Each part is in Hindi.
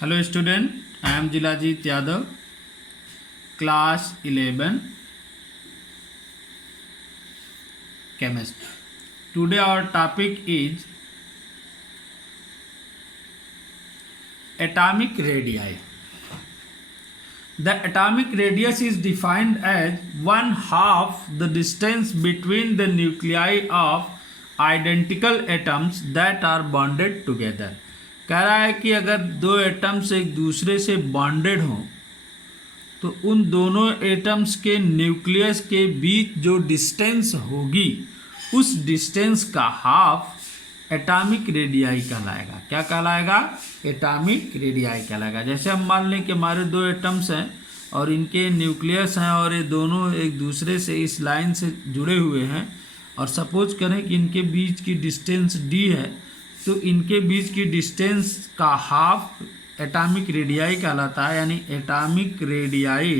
Hello student, I am Jilajit Yadav, class 11 chemistry. Today our topic is atomic radii. The atomic radius is defined as 1/2 the distance between the nuclei of identical atoms that are bonded together. कह रहा है कि अगर दो एटम्स एक दूसरे से बॉन्डेड हों तो उन दोनों एटम्स के न्यूक्लियस के बीच जो डिस्टेंस होगी उस डिस्टेंस का हाफ एटॉमिक रेडियाई कहलाएगा। क्या कहलाएगा? एटॉमिक रेडियाई कहलाएगा। जैसे हम मान लें कि हमारे दो एटम्स हैं और इनके न्यूक्लियस हैं और ये दोनों एक दूसरे से इस लाइन से जुड़े हुए हैं और सपोज करें कि इनके बीच की डिस्टेंस डी है, तो इनके बीच की डिस्टेंस का हाफ एटॉमिक रेडियाई कहलाता है। यानी atomic radii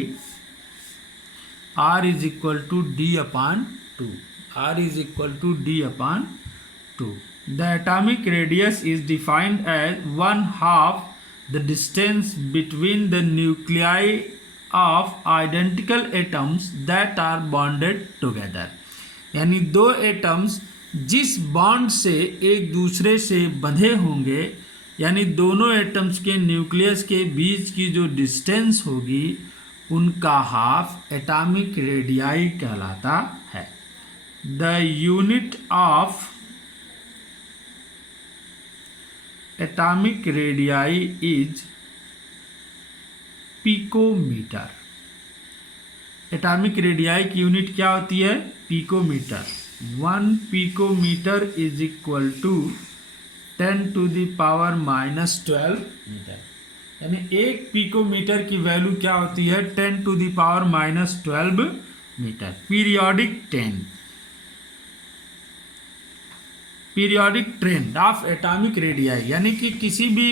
R is equal to D upon two. R is equal to D upon two. The atomic radius is defined as 1/2 the distance between the nuclei of identical atoms that are bonded together. यानी दो एटम्स जिस बॉन्ड से एक दूसरे से बंधे होंगे, यानी दोनों एटम्स के न्यूक्लियस के बीच की जो डिस्टेंस होगी उनका हाफ एटॉमिक रेडियाई कहलाता है। The unit of atomic radii is picometer. Atomic radii की यूनिट क्या होती है? Picometer. 1 picometer is equal to 10 to the power -12 meter. यानी एक पिकोमीटर की वैल्यू क्या होती है? 10 to the power -12 meter. Periodic trend of atomic radii, यानी कि किसी भी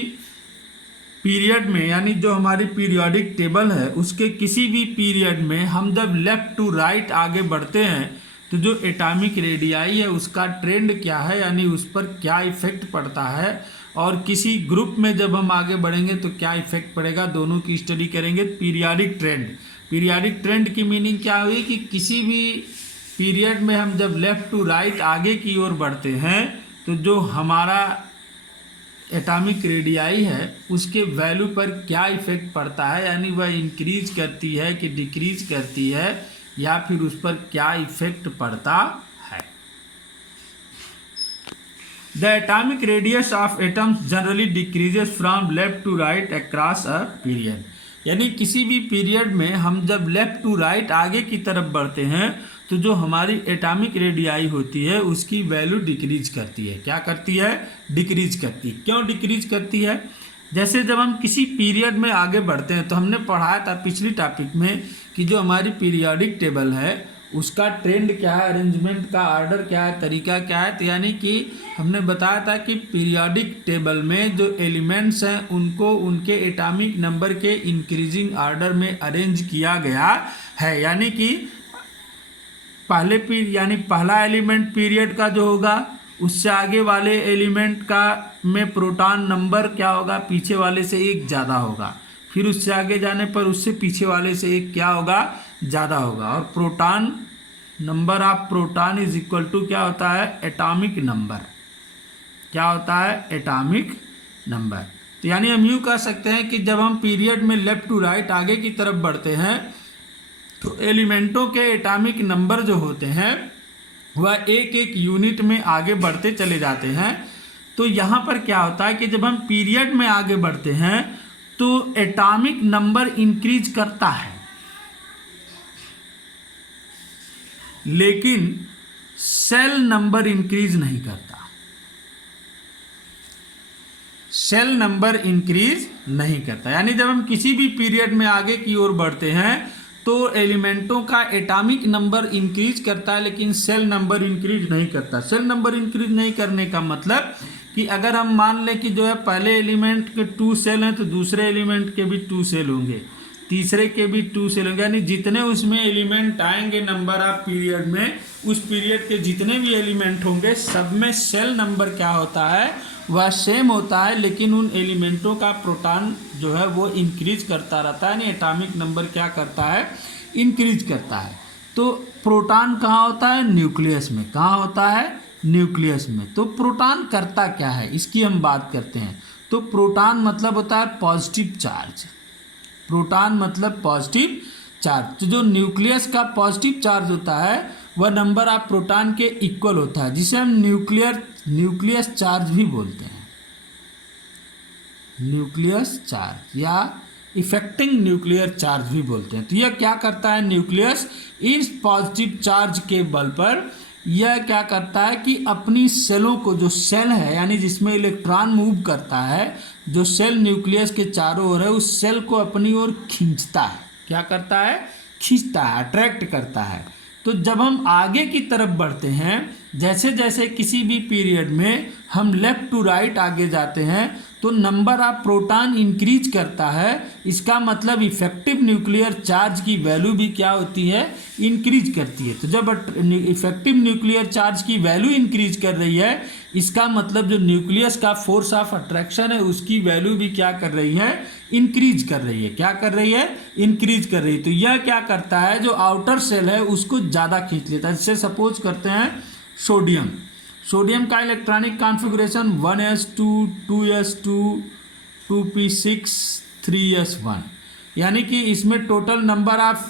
पीरियड में, यानी जो हमारी पीरियोडिक टेबल है उसके किसी भी पीरियड में हम जब लेफ्ट टू राइट आगे बढ़ते हैं तो जो एटॉमिक रेडियाई है उसका ट्रेंड क्या है, यानी उस पर क्या इफेक्ट पड़ता है, और किसी ग्रुप में जब हम आगे बढ़ेंगे तो क्या इफेक्ट पड़ेगा, दोनों की स्टडी करेंगे। पीरियोडिक ट्रेंड की मीनिंग क्या हुई कि किसी भी पीरियड में हम जब लेफ्ट टू राइट आगे की ओर बढ़ते हैं तो जो हमारा एटॉमिक रेडियाई है उसके वैल्यू पर क्या इफेक्ट पड़ता है, यानी वह इंक्रीज करती है कि डिक्रीज करती है, या फिर उस पर क्या इफेक्ट पड़ता है। The atomic radius of atoms generally decreases from left to right across a period. यानी किसी भी पीरियड में हम जब लेफ्ट टू राइट आगे की तरफ बढ़ते हैं तो जो हमारी एटॉमिक रेडियाई होती है उसकी वैल्यू डिक्रीज करती है। क्या करती है? डिक्रीज करती है। क्यों डिक्रीज करती है? जैसे जब हम किसी पीरियड में आगे बढ़ते हैं तो हमने पढ़ाया था पिछली टॉपिक में कि जो हमारी पीरियोडिक टेबल है उसका ट्रेंड क्या है, अरेंजमेंट का ऑर्डर क्या है, तरीका क्या है। तो यानी कि हमने बताया था कि पीरियोडिक टेबल में जो एलिमेंट्स हैं उनको उनके एटॉमिक नंबर के इंक्रीजिंग ऑर्डर में अरेंज किया गया है। यानी कि पहला एलिमेंट पीरियड का जो होगा उससे आगे वाले एलिमेंट का में प्रोटॉन नंबर क्या होगा, पीछे वाले से एक ज़्यादा होगा। फिर उससे आगे जाने पर उससे पीछे वाले से एक क्या होगा, ज़्यादा होगा। और proton number of proton is equal to क्या होता है? Atomic number. क्या होता है? Atomic number. तो यानी हम यूँ कह सकते हैं कि जब हम पीरियड में लेफ्ट टू राइट आगे की तरफ बढ़ते हैं तो एलिमेंटों के एटॉमिक नंबर जो होते हैं वह एक एक यूनिट में आगे बढ़ते चले जाते हैं। तो यहाँ पर क्या होता है कि जब हम पीरियड में आगे बढ़ते हैं तो एटॉमिक नंबर इंक्रीज करता है, लेकिन सेल नंबर इंक्रीज नहीं करता। सेल नंबर इंक्रीज नहीं करता। यानी जब हम किसी भी पीरियड में आगे की ओर बढ़ते हैं तो एलिमेंटों का एटॉमिक नंबर इंक्रीज करता है, लेकिन सेल नंबर इंक्रीज नहीं करता। सेल नंबर इंक्रीज नहीं करने का मतलब कि अगर हम मान लें कि जो है पहले एलिमेंट के 2 सेल हैं तो दूसरे एलिमेंट के भी 2 सेल होंगे, तीसरे के भी 2 सेल होंगे, यानी जितने उसमें एलिमेंट आएंगे नंबर ऑफ पीरियड में, उस पीरियड के जितने भी एलिमेंट होंगे सब में सेल नंबर क्या होता है? वह सेम होता है, लेकिन उन एलिमेंटों का प्रोटॉन जो है वो इंक्रीज करता रहता है, यानी एटॉमिक नंबर क्या करता है, इंक्रीज करता है। तो प्रोटॉन कहाँ होता है, न्यूक्लियस में। कहाँ होता है, न्यूक्लियस में। तो प्रोटॉन करता क्या है, इसकी हम बात करते हैं। तो प्रोटॉन मतलब होता है पॉजिटिव चार्ज। प्रोटॉन मतलब पॉजिटिव चार्ज। तो जो न्यूक्लियस का पॉजिटिव चार्ज होता है वह नंबर ऑफ प्रोटॉन के इक्वल होता है, जिसे हम न्यूक्लियस चार्ज भी बोलते हैं। न्यूक्लियस चार्ज या इफेक्टिंग न्यूक्लियर चार्ज भी बोलते हैं। तो यह क्या करता है, न्यूक्लियस इस पॉजिटिव चार्ज के बल पर यह क्या करता है कि अपनी सेलों को, जो सेल है यानी जिसमें इलेक्ट्रॉन मूव करता है, जो सेल न्यूक्लियस के चारों ओर है, उस सेल को अपनी ओर खींचता है। क्या करता है, खींचता है, अट्रैक्ट करता है। तो जब हम आगे की तरफ बढ़ते हैं, जैसे जैसे किसी भी पीरियड में हम लेफ्ट टू राइट आगे जाते हैं, तो नंबर ऑफ प्रोटॉन इंक्रीज करता है। इसका मतलब इफेक्टिव न्यूक्लियर चार्ज की वैल्यू भी क्या होती है, इंक्रीज करती है। तो जब इफेक्टिव न्यूक्लियर चार्ज की वैल्यू इंक्रीज कर रही है, इसका मतलब जो न्यूक्लियस का फोर्स ऑफ अट्रैक्शन है उसकी वैल्यू भी क्या कर रही है, इंक्रीज कर रही है। क्या कर रही है, इंक्रीज कर रही है। तो यह क्या करता है, जो आउटर सेल है उसको ज़्यादा खींच लेता है। जैसे सपोज करते हैं सोडियम। सोडियम का electronic configuration 1s2 2s2 2p6 3s1, यानी कि इसमें टोटल नंबर ऑफ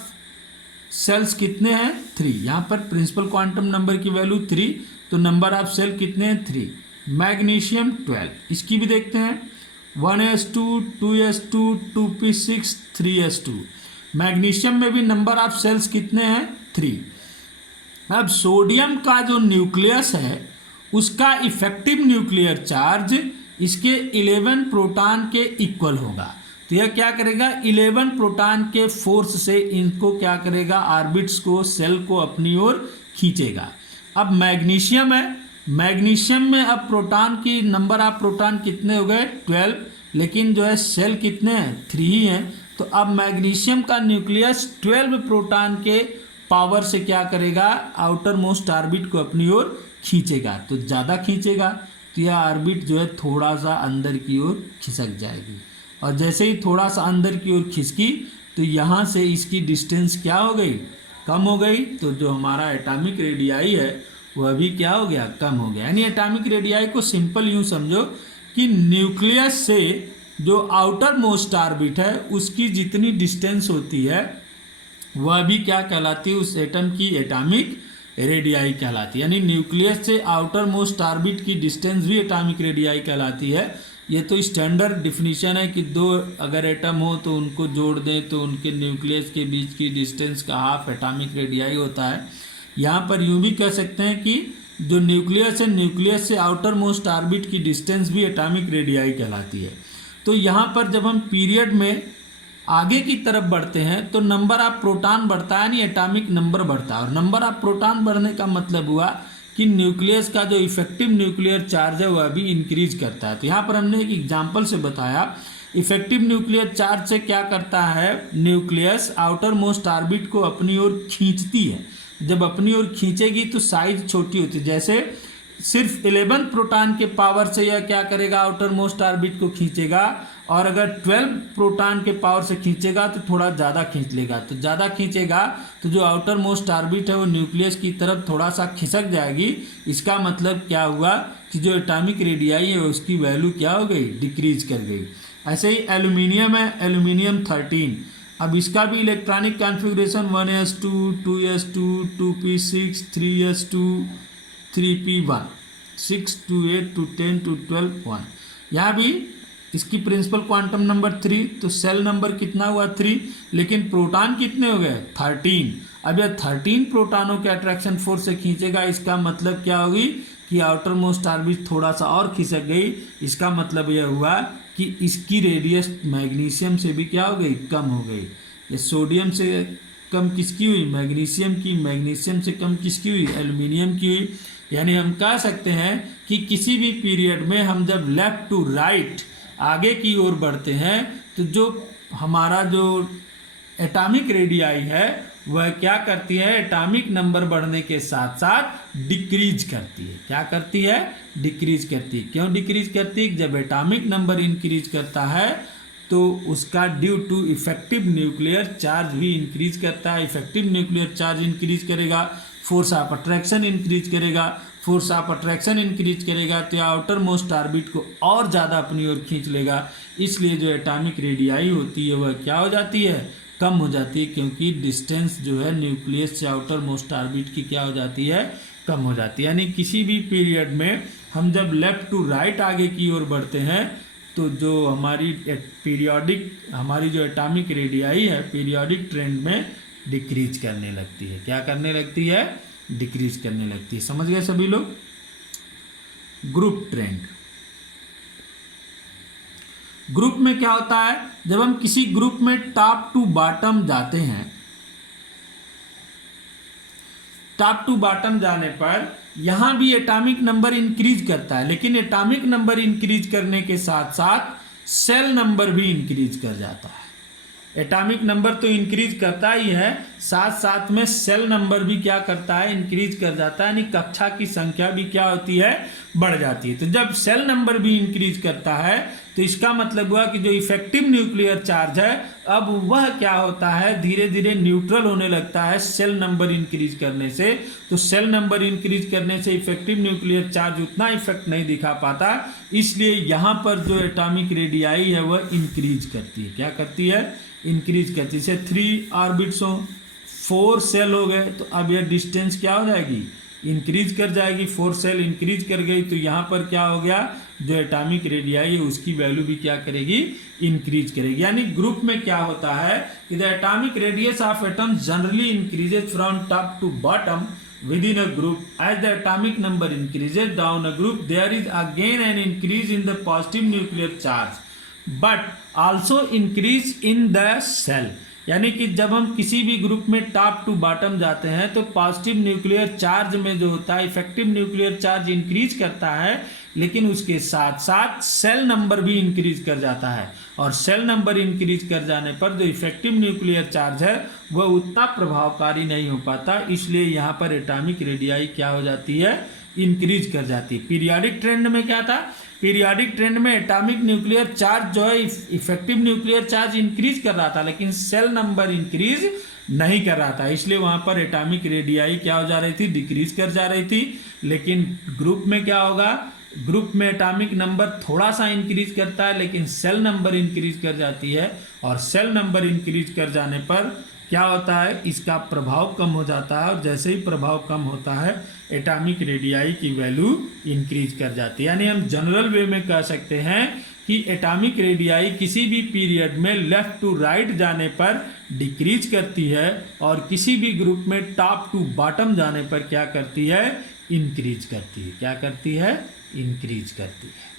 सेल्स कितने हैं, 3। यहाँ पर प्रिंसिपल क्वांटम नंबर की वैल्यू 3, तो नंबर ऑफ सेल कितने हैं, 3। मैग्नीशियम 12, इसकी भी देखते हैं 1s2 2s2 2p6 3s2। Magnesium में भी नंबर ऑफ सेल्स कितने हैं, 3। अब सोडियम का जो न्यूक्लियस है उसका इफेक्टिव न्यूक्लियर चार्ज इसके 11 प्रोटॉन के इक्वल होगा। तो यह क्या करेगा, 11 प्रोटॉन के फोर्स से इनको क्या करेगा, ऑर्बिट्स को, सेल को अपनी ओर खींचेगा। अब मैग्नीशियम है, मैग्नीशियम में अब प्रोटॉन की नंबर ऑफ प्रोटॉन कितने हो गए, 12, लेकिन जो है सेल कितने हैं, 3 ही हैं। तो अब मैग्नीशियम का न्यूक्लियस 12 प्रोटॉन के पावर से क्या करेगा, आउटर मोस्ट ऑर्बिट को अपनी ओर खींचेगा। तो ज़्यादा खींचेगा तो यह ऑर्बिट जो है थोड़ा सा अंदर की ओर खिसक जाएगी, और जैसे ही थोड़ा सा अंदर की ओर खिसकी तो यहाँ से इसकी डिस्टेंस क्या हो गई, कम हो गई। तो जो हमारा एटॉमिक रेडियाई है वह भी क्या हो गया, कम हो गया। यानी एटॉमिक रेडियाई को सिंपल यूँ समझो कि न्यूक्लियस से जो आउटर मोस्ट ऑर्बिट है उसकी जितनी डिस्टेंस होती है वह भी क्या कहलाती है, उस एटम की एटॉमिक रेडियाई कहलाती है। यानी न्यूक्लियस से आउटर मोस्ट ऑर्बिट की डिस्टेंस भी एटॉमिक रेडियाई कहलाती है। ये तो स्टैंडर्ड डिफिनीशन है कि दो अगर एटम हो तो उनको जोड़ दें तो उनके न्यूक्लियस के बीच की डिस्टेंस का हाफ एटॉमिक रेडियाई होता है। यहाँ पर यूँ भी कह सकते हैं कि जो न्यूक्लियस है, न्यूक्लियस से आउटर मोस्ट ऑर्बिट की डिस्टेंस भी एटॉमिक रेडियाई कहलाती है। तो यहाँ पर जब हम पीरियड में आगे की तरफ बढ़ते हैं तो नंबर ऑफ प्रोटॉन बढ़ता है, यानी एटॉमिक नंबर बढ़ता है। और नंबर ऑफ प्रोटॉन बढ़ने का मतलब हुआ कि न्यूक्लियस का जो इफेक्टिव न्यूक्लियर चार्ज है वह भी इंक्रीज करता है। तो यहाँ पर हमने एक एग्जांपल से बताया, इफेक्टिव न्यूक्लियर चार्ज से क्या करता है, न्यूक्लियस आउटर मोस्ट ऑर्बिट को अपनी ओर खींचती है। जब अपनी ओर खींचेगी तो साइज छोटी होती है। जैसे सिर्फ 11 प्रोटॉन के पावर से यह क्या करेगा, आउटर मोस्ट ऑर्बिट को खींचेगा, और अगर 12 प्रोटॉन के पावर से खींचेगा तो थोड़ा ज़्यादा खींच लेगा। तो ज़्यादा खींचेगा तो जो आउटर मोस्ट ऑर्बिट है वो न्यूक्लियस की तरफ थोड़ा सा खिसक जाएगी। इसका मतलब क्या हुआ कि जो एटॉमिक रेडियाई है उसकी वैल्यू क्या हो गई, डिक्रीज कर गई। ऐसे ही एल्यूमिनियम है, एल्यूमिनियम 13। अब इसका भी electronic configuration 1s2 2s2 2p6 3s2 3p1 6 to 8 to 10 to 12 1। यहाँ भी इसकी प्रिंसिपल क्वांटम नंबर 3, तो सेल नंबर कितना हुआ 3, लेकिन प्रोटॉन कितने हो गए 13। अब यह 13 प्रोटॉनों के अट्रैक्शन फोर्स से खींचेगा। इसका मतलब क्या होगी कि आउटर मोस्ट ऑर्बिट थोड़ा सा और खिसक गई। इसका मतलब यह हुआ कि इसकी रेडियस मैग्नीशियम से भी क्या हो गई, कम हो गई। ये सोडियम से कम किसकी हुई, मैग्नीशियम की। मैग्नीशियम से कम किसकी हुई, एल्यूमिनियम की हुई। यानी हम कह सकते हैं कि किसी भी पीरियड में हम जब लेफ्ट टू राइट आगे की ओर बढ़ते हैं तो जो हमारा जो एटॉमिक रेडियाई है वह क्या करती है, एटॉमिक नंबर बढ़ने के साथ साथ डिक्रीज करती है। क्या करती है, डिक्रीज करती है। क्यों डिक्रीज करती है, जब एटॉमिक नंबर इंक्रीज करता है तो उसका due to effective nuclear charge भी इंक्रीज करता है। इफेक्टिव न्यूक्लियर चार्ज इंक्रीज करेगा, फोर्स ऑफ अट्रैक्शन इंक्रीज करेगा। फोर्स ऑफ अट्रैक्शन इंक्रीज करेगा तो आउटर मोस्ट ऑर्बिट को और ज़्यादा अपनी ओर खींच लेगा। इसलिए जो एटॉमिक रेडियाई होती है वह क्या हो जाती है, कम हो जाती है, क्योंकि डिस्टेंस जो है न्यूक्लियस से आउटर मोस्ट ऑर्बिट की क्या हो जाती है, कम हो जाती है। यानी किसी भी पीरियड में हम जब लेफ्ट टू राइट आगे की ओर बढ़ते हैं तो जो हमारी हमारी जो एटॉमिक रेडियाई है पीरियोडिक ट्रेंड में डिक्रीज करने लगती है। क्या करने लगती है, डिक्रीज करने लगती है। समझ गए सभी लोग। ग्रुप ट्रेंड, ग्रुप में क्या होता है, जब हम किसी ग्रुप में टॉप टू बॉटम जाते हैं, टॉप टू बॉटम जाने पर यहां भी एटॉमिक नंबर इंक्रीज करता है, लेकिन एटॉमिक नंबर इंक्रीज करने के साथ साथ सेल नंबर भी इंक्रीज कर जाता है। एटॉमिक नंबर तो इंक्रीज करता ही है, साथ साथ में सेल नंबर भी क्या करता है, इंक्रीज कर जाता है। यानी कक्षा की संख्या भी क्या होती है, बढ़ जाती है। तो जब सेल नंबर भी इंक्रीज करता है तो इसका मतलब हुआ कि जो इफेक्टिव न्यूक्लियर चार्ज है अब वह क्या होता है, धीरे धीरे न्यूट्रल होने लगता है सेल नंबर इंक्रीज करने से। तो सेल नंबर इंक्रीज करने से इफेक्टिव न्यूक्लियर चार्ज उतना इफेक्ट नहीं दिखा पाता, इसलिए यहाँ पर जो एटॉमिक रेडियाई है वह इंक्रीज करती है। क्या करती है, इंक्रीज करती है। जैसे 3 ऑर्बिट्स हो, 4 सेल हो गए तो अब यह डिस्टेंस क्या हो जाएगी, इंक्रीज कर जाएगी। 4 सेल इंक्रीज कर गई तो यहाँ पर क्या हो गया, जो एटॉमिक रेडियाई है उसकी वैल्यू भी क्या करेगी, इंक्रीज करेगी। यानी ग्रुप में क्या होता है कि the atomic radius of atom generally increases from top to bottom within a group as the atomic number increases down a group there is again an increase in the positive nuclear charge but also increase in the cell। यानी कि जब हम किसी भी ग्रुप में टॉप टू बॉटम जाते हैं तो पॉजिटिव न्यूक्लियर चार्ज में जो होता है इफेक्टिव न्यूक्लियर चार्ज इंक्रीज करता है, लेकिन उसके साथ साथ सेल नंबर भी इंक्रीज कर जाता है। और सेल नंबर इंक्रीज कर जाने पर जो इफेक्टिव न्यूक्लियर चार्ज है वह उतना प्रभावकारी नहीं हो पाता, इसलिए यहाँ पर एटॉमिक रेडियाई क्या हो जाती है, इंक्रीज कर जाती है। पीरियोडिक ट्रेंड में क्या था, पीरियोडिक ट्रेंड में एटॉमिक न्यूक्लियर चार्ज जो है इफेक्टिव न्यूक्लियर चार्ज इंक्रीज कर रहा था, लेकिन सेल नंबर इंक्रीज नहीं कर रहा था, इसलिए वहां पर एटॉमिक रेडियाई क्या हो जा रही थी, डिक्रीज कर जा रही थी। लेकिन ग्रुप में क्या होगा, ग्रुप में एटॉमिक नंबर थोड़ा सा इंक्रीज करता है लेकिन सेल नंबर इंक्रीज कर जाती है, और सेल नंबर इंक्रीज कर जाने पर क्या होता है, इसका प्रभाव कम हो जाता है, और जैसे ही प्रभाव कम होता है एटॉमिक रेडियाई की वैल्यू इंक्रीज कर जाती है। यानी हम जनरल वे में कह सकते हैं कि एटॉमिक रेडियाई किसी भी पीरियड में लेफ्ट टू राइट जाने पर डिक्रीज करती है, और किसी भी ग्रुप में टॉप टू बॉटम जाने पर क्या करती है, इंक्रीज करती है। क्या करती है, इंक्रीज करती है।